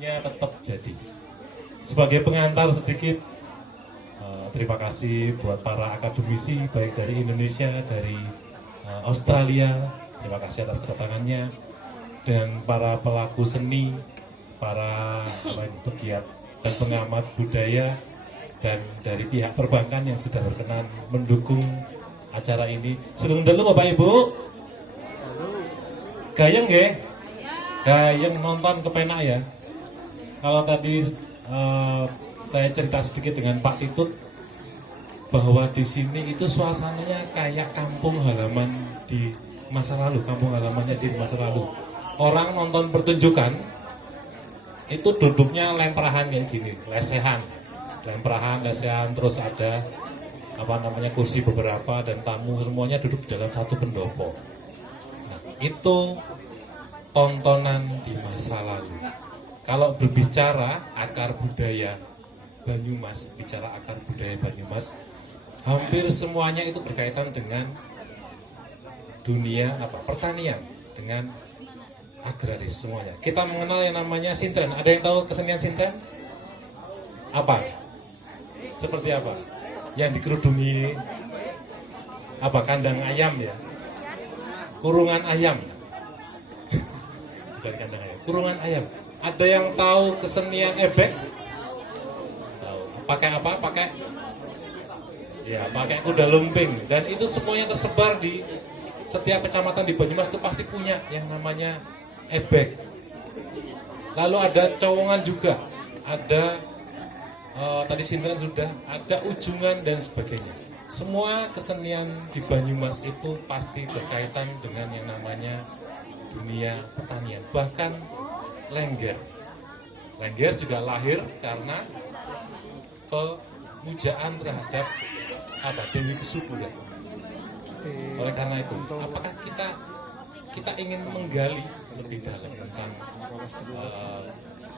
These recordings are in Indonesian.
tetap jadi. Sebagai pengantar sedikit, terima kasih buat para akademisi baik dari Indonesia, dari Australia, terima kasih atas kedatangannya, dan para pelaku seni, para pegiat dan pengamat budaya, dan dari pihak perbankan yang sudah berkenan mendukung acara ini. Sugeng dulu Bapak Ibu. Gayeng nggih? Gayeng nonton kepenak ya. Kalau tadi saya cerita sedikit dengan Pak Titut bahwa di sini itu suasananya kayak kampung halaman di masa lalu, kampung halamannya di masa lalu. Orang nonton pertunjukan itu duduknya lemprahan kayak gini, lesehan, terus ada kursi beberapa dan tamu semuanya duduk di dalam satu pendopo. Nah, itu tontonan di masa lalu. Kalau berbicara akar budaya Banyumas, hampir semuanya itu berkaitan dengan dunia pertanian, dengan agraris semuanya. Kita mengenal yang namanya sintren. Ada yang tahu kesenian sintren? Apa? Seperti apa? Yang dikerudungi kandang ayam ya? Kurungan ayam. Bukan kandang ayam, kurungan ayam. Ada yang tahu kesenian ebek? Tahu. Pakai apa? Pakai kuda lumping. Dan itu semuanya tersebar di setiap kecamatan di Banyumas itu pasti punya yang namanya ebek. Lalu ada cowongan juga, ada tadi sintren sudah, ada ujungan dan sebagainya. Semua kesenian di Banyumas itu pasti berkaitan dengan yang namanya dunia pertanian. Bahkan Lengger juga lahir karena pemujaan terhadap Dewi Kesubu ya. Oleh karena itu, apakah kita ingin menggali lebih dalam tentang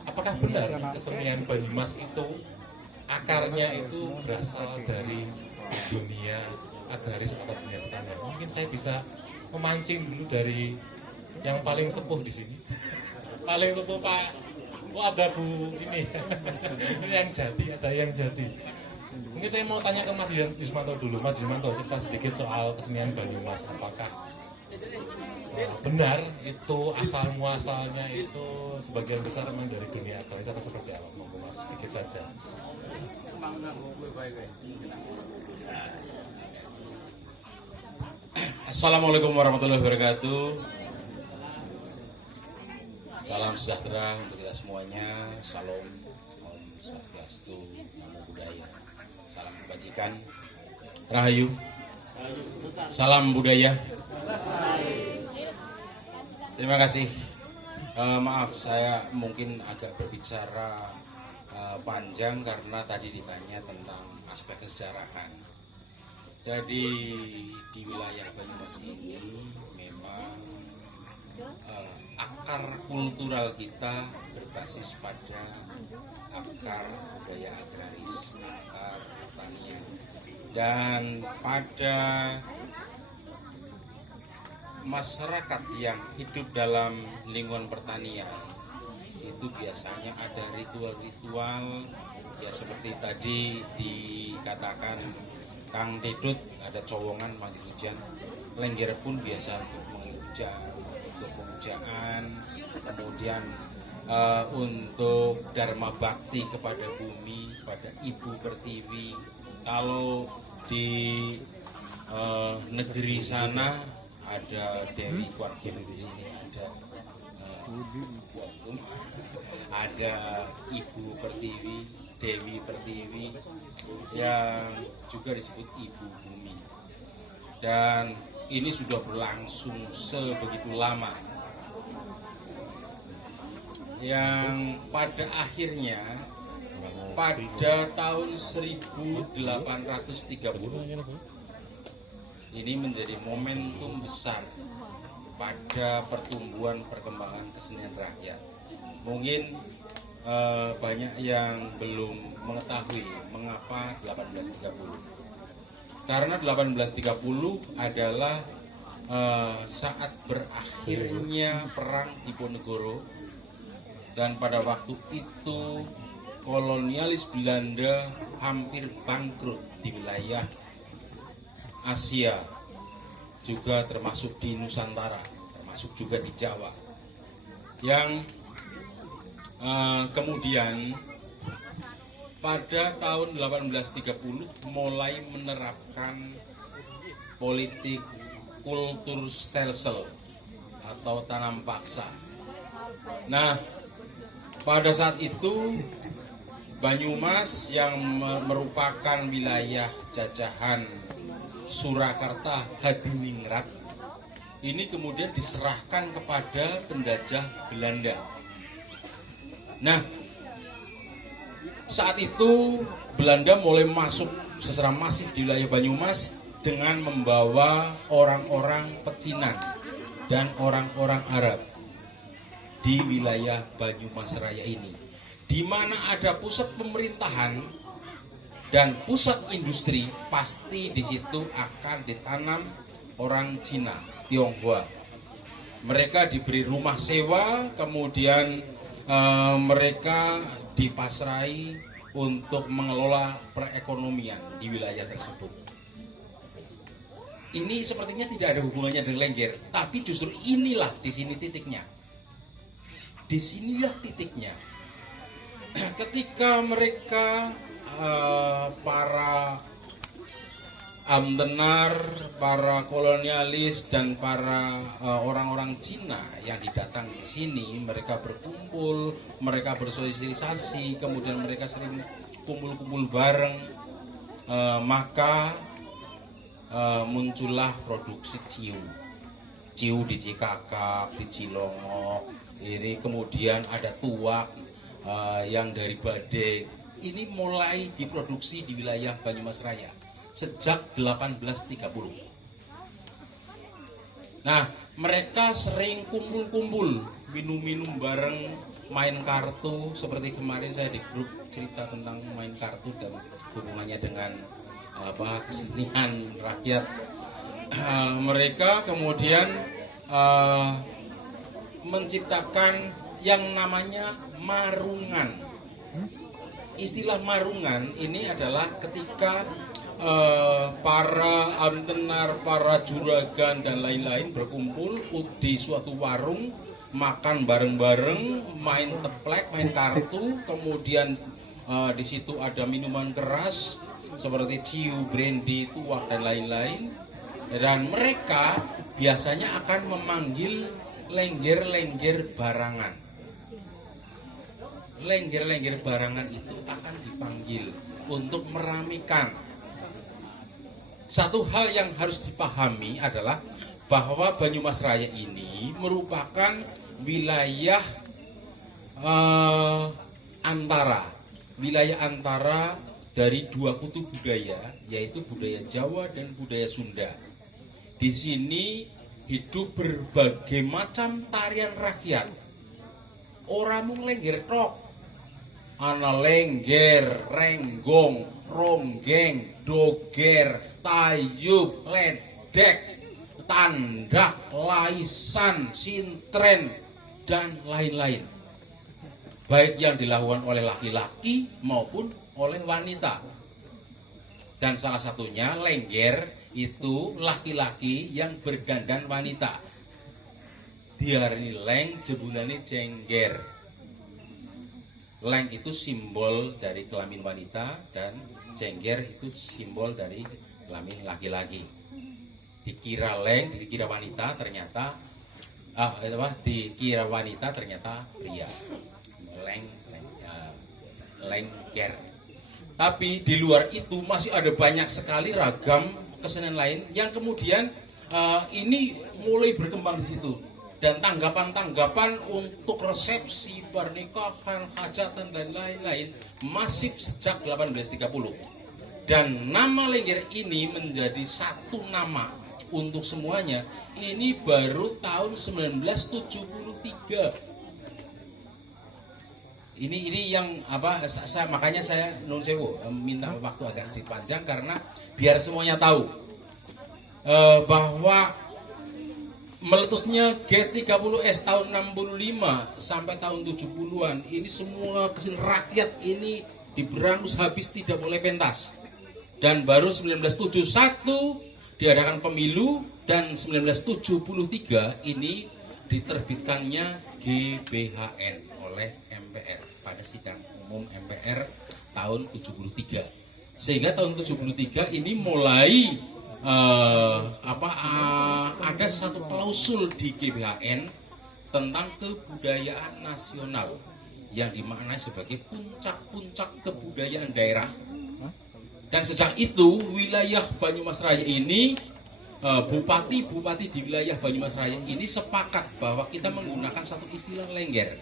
apakah benar kesenian Banyumas itu akarnya itu berasal dari dunia agraris atau dunia pertanian? Mungkin saya bisa memancing dulu dari yang paling sepuh di sini. Paling sepuh Pak. Ada Bu ini. Ada yang jadi. Mungkin saya mau tanya ke Mas Yusmanto dulu. Mas Yusmanto, cerita sedikit soal kesenian Banyumas. Apakah benar itu asal muasalnya itu sebagian besar memang dari dunia agraris atau seperti apa? Monggo Mas, sedikit saja. Assalamualaikum warahmatullahi wabarakatuh. Salam sejahtera untuk kita semuanya. Salam, Om Swastiastu, Namo Buddhaya. Salam kebajikan. Rahayu. Salam budaya. Terima kasih. Maaf, saya mungkin agak berbicara panjang karena tadi ditanya tentang aspek kesejarahan. Jadi di wilayah Banyumas ini memang akar kultural kita berbasis pada akar budaya agraris, akar pertanian, dan pada masyarakat yang hidup dalam lingkungan pertanian itu biasanya ada ritual-ritual ya seperti tadi dikatakan Kang Titut, ada cowongan manggil hujan. Lengger pun biasa untuk manggil hujan, untuk pemujaan, kemudian untuk dharma bakti kepada bumi, pada Ibu Pertiwi. Kalau di negeri sana ada Dewi Kuargim, di sini ada Ibu Pertiwi, Dewi Pertiwi yang juga disebut Ibu Bumi, dan ini sudah berlangsung sebegitu lama yang pada akhirnya pada tahun 1830 ini menjadi momentum besar pada pertumbuhan perkembangan kesenian rakyat. Mungkin banyak yang belum mengetahui mengapa 1830. Karena 1830 adalah saat berakhirnya perang Diponegoro dan pada waktu itu kolonialis Belanda hampir bangkrut di wilayah Asia, juga termasuk di Nusantara, termasuk juga di Jawa, yang kemudian pada tahun 1830 mulai menerapkan politik kultur stelsel atau tanam paksa. Nah, pada saat itu Banyumas yang merupakan wilayah jajahan Surakarta Hadiningrat ini kemudian diserahkan kepada penjajah Belanda. Nah, saat itu Belanda mulai masuk secara masif di wilayah Banyumas dengan membawa orang-orang pecinan dan orang-orang Arab di wilayah Banyumas Raya ini, di mana ada pusat pemerintahan dan pusat industri. Pasti di situ akan ditanam orang Cina, Tionghoa. Mereka diberi rumah sewa, kemudian mereka dipasrai untuk mengelola perekonomian di wilayah tersebut. Ini sepertinya tidak ada hubungannya dengan Lengger, tapi justru inilah di sini titiknya. Disinilah titiknya. Ketika mereka para amtenar, para kolonialis dan para orang-orang Cina yang didatang di sini, mereka berkumpul, mereka bersosialisasi, kemudian mereka sering kumpul-kumpul bareng, maka muncullah produksi ciu di Cikakak, di Cilongok. Ini kemudian ada tuak yang dari Badai. Ini mulai diproduksi di wilayah Banyumas Raya sejak 1830. Nah, mereka sering kumpul-kumpul, minum-minum bareng, main kartu. Seperti kemarin saya di grup cerita tentang main kartu dan hubungannya dengan kesenian rakyat. Mereka kemudian menciptakan yang namanya marungan. Istilah marungan ini adalah ketika para amtenar, para juragan dan lain-lain berkumpul di suatu warung, makan bareng-bareng, main teplek, main kartu, kemudian di situ ada minuman keras seperti ciu, brandy, tuak dan lain-lain. Dan mereka biasanya akan memanggil lengger-lengger barangan. Lengger-lengger barangan itu akan dipanggil untuk meramikan. Satu hal yang harus dipahami adalah bahwa Banyumas Raya ini merupakan wilayah antara dari dua kutub budaya, yaitu budaya Jawa dan budaya Sunda. Di sini hidup berbagai macam tarian rakyat. Orang mung lengger tok. Ana lengger, renggong, ronggeng, doger, tayub, ledek, tandak, laisan, sintren, dan lain-lain. Baik yang dilakukan oleh laki-laki maupun oleh wanita. Dan salah satunya lengger itu laki-laki yang berdandan wanita. Diarani leng, jebulane jengger. Leng itu simbol dari kelamin wanita dan jengger itu simbol dari kelamin laki-laki. Dikira leng, dikira wanita, ternyata dikira wanita ternyata pria. Lengger. Tapi di luar itu masih ada banyak sekali ragam kesenian lain yang kemudian ini mulai berkembang di situ. Dan tanggapan-tanggapan untuk resepsi, pernikahan, hajatan dan lain-lain masif sejak 1830. Dan nama lengger ini menjadi satu nama untuk semuanya. Ini baru tahun 1973. Ini yang makanya saya nun sewu minta waktu agak sedikit panjang karena biar semuanya tahu bahwa meletusnya G30S tahun 65 sampai tahun 70-an, ini semua kecil rakyat ini diberangus habis, tidak boleh pentas. Dan baru 1971 diadakan pemilu, dan 1973 ini diterbitkannya GBHN oleh MPR pada sidang umum MPR tahun 73. Sehingga tahun 73 ini mulai ada satu klausul di GBHN tentang kebudayaan nasional yang dimaknai sebagai puncak-puncak kebudayaan daerah. Dan sejak itu wilayah Banyumas Raya ini, bupati-bupati di wilayah Banyumas Raya ini sepakat bahwa kita menggunakan satu istilah lengger.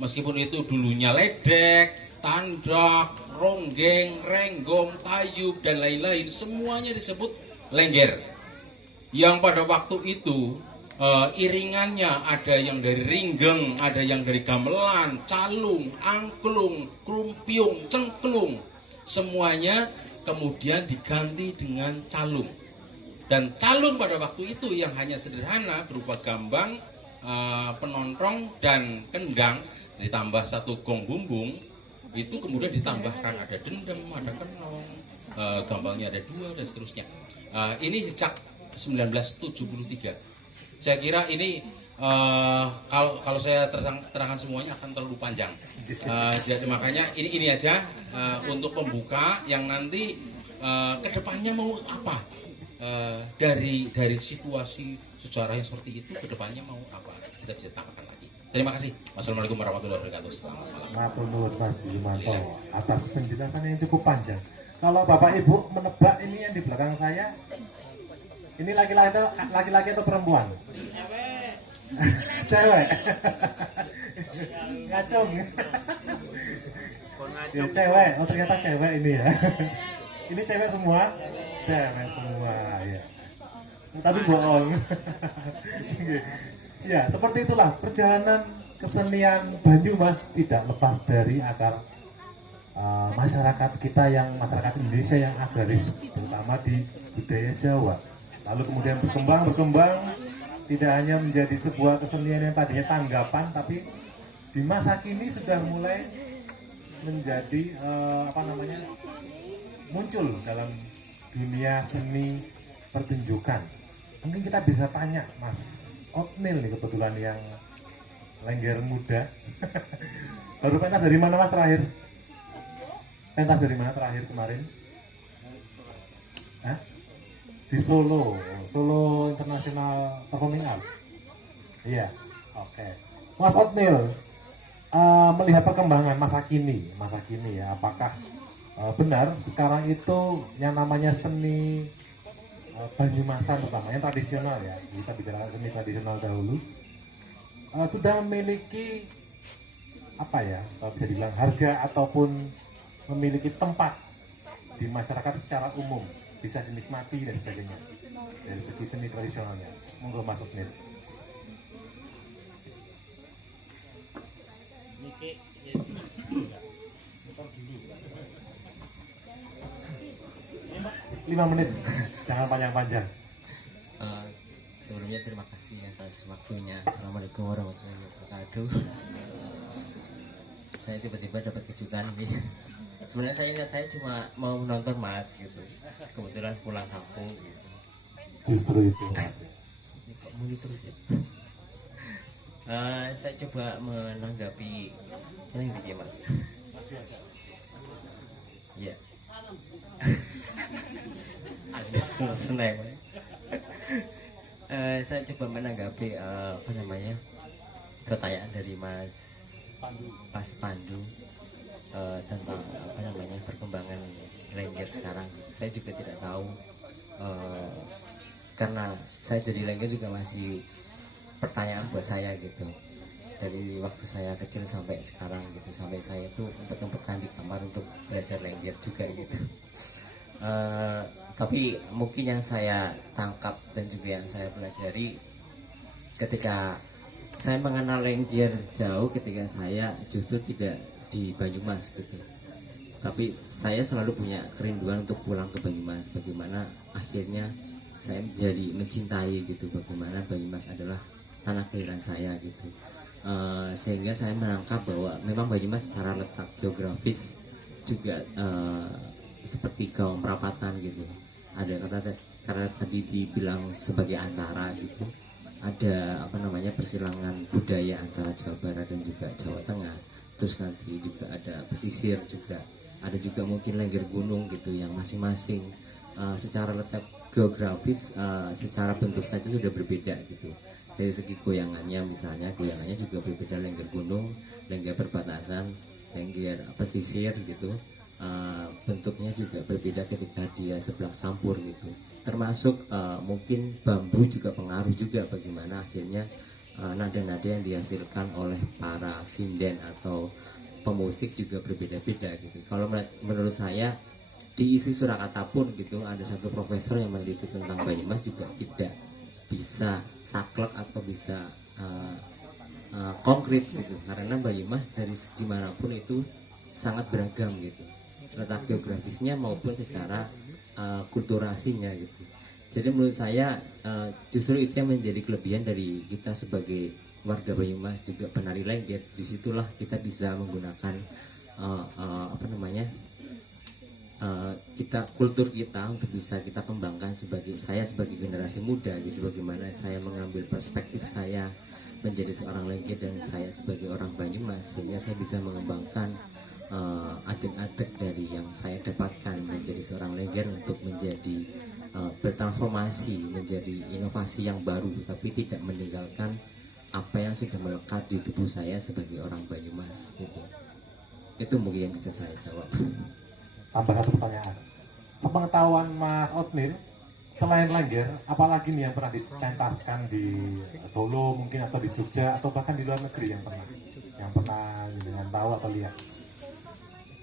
Meskipun itu dulunya ledek, tandak, ronggeng, renggong, tayub, dan lain-lain, semuanya disebut lengger. Yang pada waktu itu iringannya ada yang dari ringgeng, ada yang dari gamelan, calung, angklung, krumpiung, cengklung. Semuanya kemudian diganti dengan calung. Dan calung pada waktu itu yang hanya sederhana berupa gambang, penontong, dan kendang, ditambah satu gong bumbung, itu kemudian ditambahkan ada dendem, ada kenong, gambangnya ada 2, dan seterusnya. Ini sejak 1973. Saya kira ini kalau saya terangkan semuanya akan terlalu panjang. Jadi makanya ini aja untuk pembuka, yang nanti kedepannya mau apa, dari situasi sejarah yang seperti itu, kedepannya mau apa, kita bisa tambahkan lagi. Terima kasih. Wassalamualaikum warahmatullahi wabarakatuh. Selamat malam. Matur nuwun Mas Jumanto atas penjelasan yang cukup panjang. Kalau Bapak Ibu menebak, ini yang di belakang saya, ini laki-laki atau perempuan? Cewek. Ngacung. Ya, cewek. Oh, ternyata cewek ini ya. Ini cewek semua? Cewek semua ya. Tapi bohong. Ya, seperti itulah perjalanan kesenian Banyumas, tidak lepas dari akar masyarakat kita, yang masyarakat Indonesia yang agraris, terutama di budaya Jawa. Lalu kemudian berkembang, tidak hanya menjadi sebuah kesenian yang tadinya tanggapan, tapi di masa kini sudah mulai menjadi muncul dalam dunia seni pertunjukan. Mungkin kita bisa tanya Mas Otnil nih, kebetulan yang lengger muda. Baru pentas dari mana Mas terakhir? Pentas dari mana terakhir kemarin? Hah? Di Solo International Performing Art. Iya, oke. Mas Otnil, melihat perkembangan masa kini ya, apakah benar sekarang itu yang namanya seni Banyumasan, terutama yang tradisional ya, kita bicara seni tradisional dahulu, sudah memiliki kalau bisa dibilang harga ataupun memiliki tempat di masyarakat secara umum, bisa dinikmati dan sebagainya dari segi seni tradisionalnya. Monggo Mas Otnil. Lima menit, jangan panjang-panjang. Sebelumnya terima kasih atas waktunya. Assalamualaikum warahmatullahi wabarakatuh. Saya tiba-tiba dapat kejutan nih. Sebenarnya saya cuma mau menonton Mas gitu. Kebetulan pulang kampung gitu. Justru itu Mas. Ini kok muni terus ya? Saya coba menanggapi yang ini ya Mas. Ya. Senang. Saya coba menanggapi pertanyaan dari Mas Pandu tentang perkembangan lengger sekarang. Saya juga tidak tahu, karena saya jadi lengger juga masih pertanyaan buat saya gitu, dari waktu saya kecil sampai sekarang gitu, sampai saya tuh umpet-umpetkan di kamar untuk belajar lengger juga gitu. Tapi mungkin yang saya tangkap dan juga yang saya pelajari ketika saya mengenal lengger jauh, ketika saya justru tidak di Banyumas gitu, tapi saya selalu punya kerinduan untuk pulang ke Banyumas. Bagaimana akhirnya saya jadi mencintai gitu, bagaimana Banyumas adalah tanah kelahiran saya gitu. Sehingga saya menangkap bahwa memang Banyumas secara letak geografis juga seperti Gaung Perapatan gitu. Ada karena tadi dibilang sebagai antara gitu, ada persilangan budaya antara Jawa Barat dan juga Jawa Tengah. Terus nanti juga ada pesisir juga, ada juga mungkin lengger gunung gitu yang masing-masing secara letak geografis, secara bentuk saja sudah berbeda gitu. Dari segi goyangannya, misalnya goyangannya juga berbeda, lengger gunung, lengger perbatasan, lengger pesisir gitu. Bentuknya juga berbeda ketika dia sebelah sampur gitu. Termasuk mungkin bambu juga pengaruh juga bagaimana akhirnya nada-nada yang dihasilkan oleh para sinden atau pemusik juga berbeda-beda gitu. Kalau menurut saya di isi Surakarta pun gitu, ada satu profesor yang meneliti tentang Banyumas juga tidak bisa saklek atau bisa konkret gitu, karena Banyumas dari segi manapun itu sangat beragam gitu, letak geografisnya maupun secara kulturasinya gitu. Jadi menurut saya justru itu yang menjadi kelebihan dari kita sebagai warga Banyumas, juga penari lengger. Disitulah kita bisa menggunakan kita kultur kita untuk bisa kita kembangkan sebagai generasi muda gitu. Bagaimana saya mengambil perspektif saya menjadi seorang lengger dan saya sebagai orang Banyumas, sehingga saya bisa mengembangkan adik-adik dari yang saya dapatkan menjadi seorang lengger untuk menjadi bertransformasi menjadi inovasi yang baru, tapi tidak meninggalkan apa yang sudah melekat di tubuh saya sebagai orang Banyumas gitu. Itu mungkin yang bisa saya jawab. Tambah satu pertanyaan, sepengetahuan Mas Otnil, selain lengger, apalagi nih yang pernah dipentaskan di Solo mungkin, atau di Jogja, atau bahkan di luar negeri yang pernah dengan tahu atau lihat?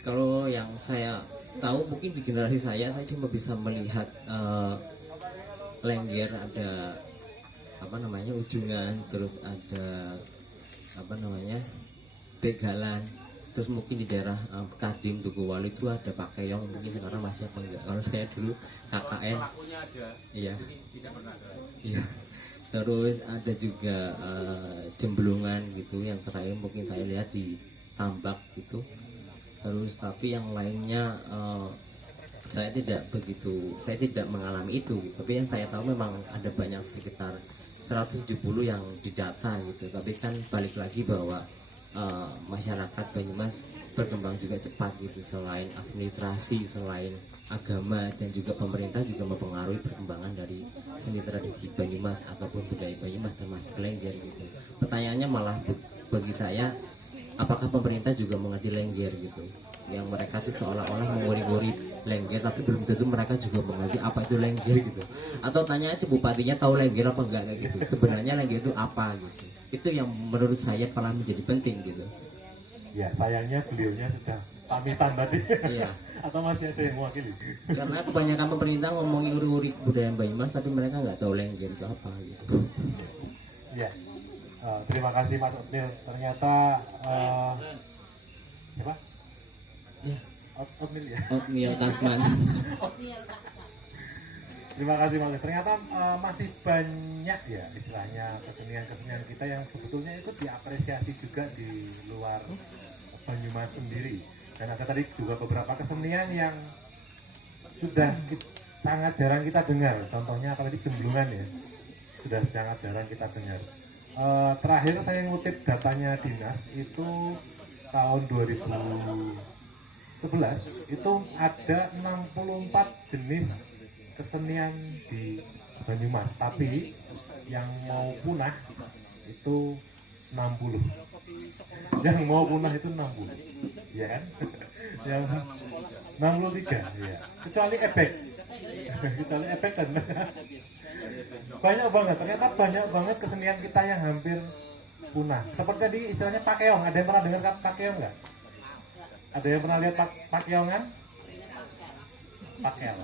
Kalau yang saya tahu mungkin di generasi saya cuma bisa melihat lengger, ada ujungan, terus ada begalan, terus mungkin di daerah Kading, Tugowali itu ada pakeong, mungkin sekarang masih apa enggak. Kalau saya dulu KKN, iya, terus ada juga jemblungan gitu, yang terakhir mungkin saya lihat di Tambak gitu. Terus tapi yang lainnya saya tidak mengalami itu gitu. Tapi yang saya tahu memang ada banyak, sekitar 170 yang didata gitu. Tapi kan balik lagi bahwa masyarakat Banyumas berkembang juga cepat gitu. Selain administrasi, selain agama, dan juga pemerintah juga mempengaruhi perkembangan dari seni tradisi Banyumas ataupun budaya Banyumas termasuk lengger gitu. Pertanyaannya malah bagi saya, apakah pemerintah juga mengerti lengger gitu? Yang mereka tuh seolah-olah mengori-ngori lengger, tapi belum tentu mereka juga mengerti apa itu lengger gitu. Atau tanya aja bupatinya tahu lengger apa enggak kayak gitu. Sebenarnya lengger itu apa gitu. Itu yang menurut saya malah menjadi penting gitu. Ya, sayangnya beliaunya sudah pamitan tadi. Iya. Atau masih ada yang mewakili? Karena kebanyakan pemerintah ngomongin uri-uri kebudayaan Banyumas, tapi mereka nggak tahu lengger itu apa gitu. Iya. Terima kasih Mas Otnil. Ternyata siapa? Ya. Otnil ya. Otnil Kasman. Terima kasih Mas Otnil. Ternyata masih banyak ya istilahnya kesenian-kesenian kita yang sebetulnya itu diapresiasi juga di luar Banyumas sendiri. Dan ada tadi juga beberapa kesenian yang sudah sangat jarang kita dengar. Contohnya apalagi jemblungan ya, sudah sangat jarang kita dengar. Terakhir saya ngutip datanya dinas itu tahun 2011 itu ada 64 jenis kesenian di Banyumas, tapi yang mau punah itu 60. Yang mau punah itu 60, ya kan? Yang 63, ya. Kecuali ebek. Kecuali ebek dan banyak banget, ternyata banyak banget kesenian kita yang hampir punah. Seperti tadi istilahnya pakeong. Ada yang pernah dengar pakeong nggak? Ada yang pernah lihat pakeongan? Pakeong.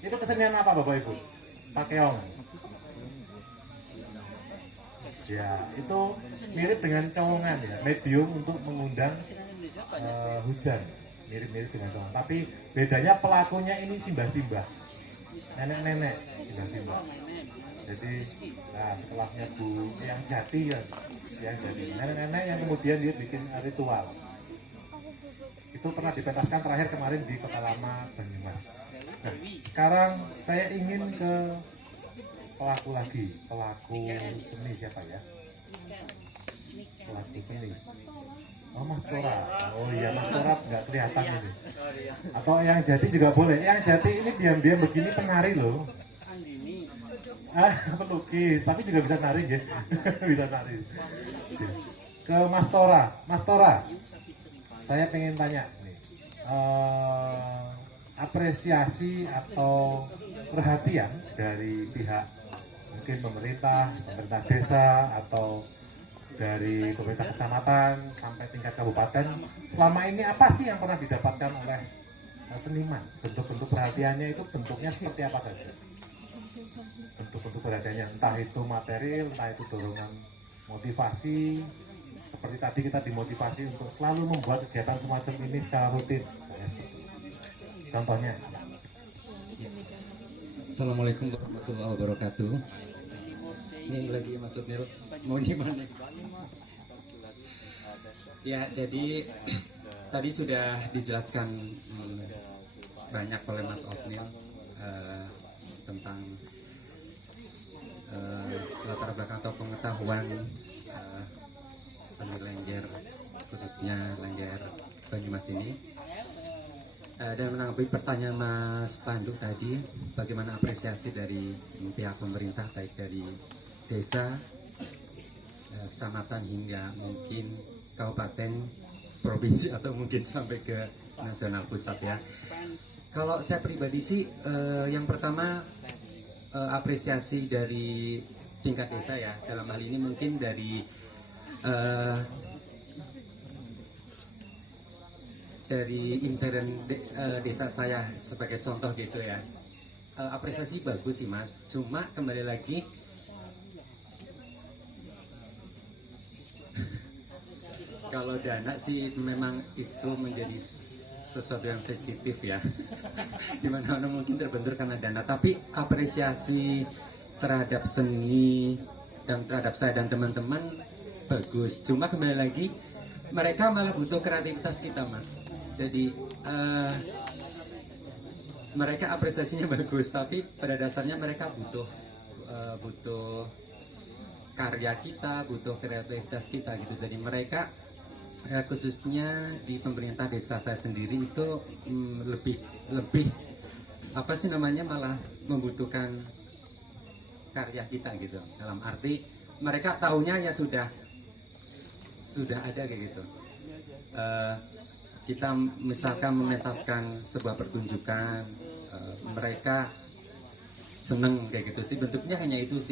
Itu kesenian apa Bapak Ibu? Pakeong. Ya, itu mirip dengan cowongan ya, medium untuk mengundang hujan. Mirip-mirip dengan cowongan. Tapi bedanya pelakunya ini simbah-simbah. nenek-nenek simbah-simbah. Jadi nah sekelasnya Bu Yang Jati kan, Yang Jati nenek-nenek yang kemudian dia bikin ritual. Itu pernah dipentaskan terakhir kemarin di Kota Lama Banyumas. Nah sekarang saya ingin ke pelaku lagi, pelaku seni siapa ya? Pelaku seni. Oh Mas Tora. Oh iya Mas Tora nggak kelihatan ini. Atau Yang Jati juga boleh. Yang Jati ini diam-diam begini penari loh. Pelukis, tapi juga bisa nari ya. Bisa nari. Ke Mas Tora. Mas Tora. Saya pengen tanya nih. Apresiasi atau perhatian dari pihak mungkin pemerintah desa atau dari pemerintah kecamatan sampai tingkat kabupaten, selama ini apa sih yang pernah didapatkan oleh seniman? Bentuk-bentuk perhatiannya itu bentuknya seperti apa saja? Bentuk-bentuk perhatiannya, entah itu material, entah itu dorongan motivasi. Seperti tadi kita dimotivasi untuk selalu membuat kegiatan semacam ini secara rutin. Saya seperti itu. Contohnya. Assalamualaikum warahmatullahi wabarakatuh. Ini lagi maksudnya mau gimana? Ya, jadi tadi sudah dijelaskan banyak oleh Mas Otnil tentang latar belakang atau pengetahuan seni Lengger, khususnya Lengger Banyumas ini. Dan menanggapi pertanyaan Mas Pandu tadi, bagaimana apresiasi dari pihak pemerintah baik dari desa, kecamatan hingga mungkin kabupaten, provinsi atau mungkin sampai ke nasional pusat ya. Kalau saya pribadi sih yang pertama apresiasi dari tingkat desa ya, dalam hal ini mungkin dari intern desa saya sebagai contoh gitu ya. Apresiasi bagus sih Mas, cuma kembali lagi kalau dana sih memang itu menjadi sesuatu yang sensitif ya. Dimana mungkin terbentur karena dana, tapi apresiasi terhadap seni dan terhadap saya dan teman-teman bagus. Cuma kembali lagi mereka malah butuh kreativitas kita Mas. Jadi mereka apresiasinya bagus, tapi pada dasarnya mereka butuh karya kita, butuh kreativitas kita gitu. Jadi mereka khususnya di pemerintah desa saya sendiri itu lebih apa sih namanya, malah membutuhkan karya kita gitu. Dalam arti mereka tahunya ya sudah ada kayak gitu. Kita misalkan mementaskan sebuah pertunjukan, mereka seneng kayak gitu sih, bentuknya hanya itu sih.